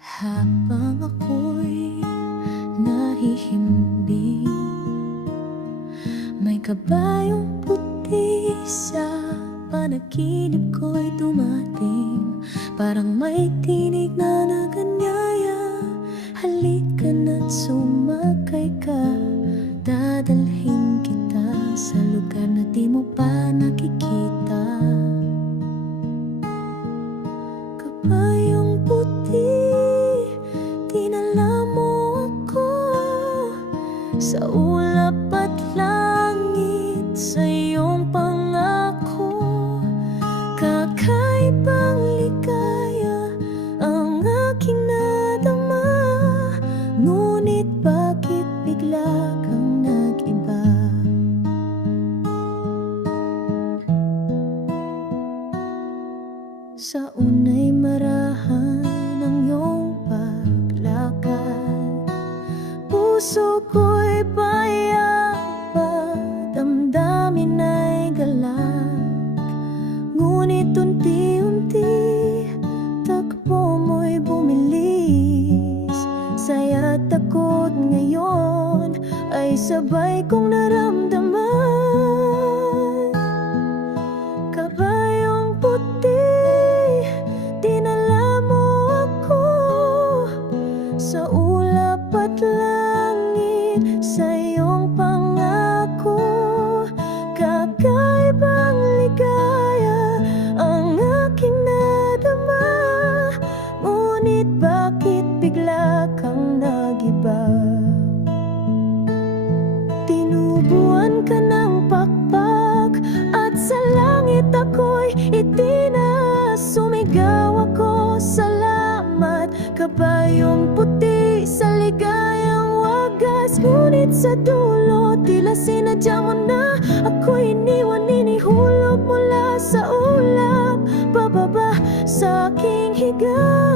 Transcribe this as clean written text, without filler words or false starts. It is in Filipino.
Habang ako'y nahihimbing, may kabayong puti sa panaginip ko'y dumating. Parang may tinig na naganyaya, halika na't sumakay ka. Dadalhin kita sa lugar na di mo pa nakikita. Kabayong puti, dinala mo ako sa ulap at langit, sa iyong pangako. Kakaibang ligaya ang aking nadama, ngunit bakit bigla kang nag-iba? Sa unay marahan ng iyong paglakad, puso ko'y payapa, damdamin ay galak. Ngunit unti-unti, takbo mo'y bumilis. Saya't takot ngayon ay sabay kong naramdaman. Kabayong puti, dinala mo ako sa ulap at langit, sa iyong pangako. Kakaibang ligaya ang aking nadama, ngunit bakit bigla kang nag-iba? Tinubuan ka ng pakpak at sa langit ako'y itinaas. Sumigaw ako, salamat. Kabayong puti sa ligayang wagas, ngunit sa dulo tila sinadya mo na ako'y iniwan. Inihulog mula sa ulap, pababa sa aking higa.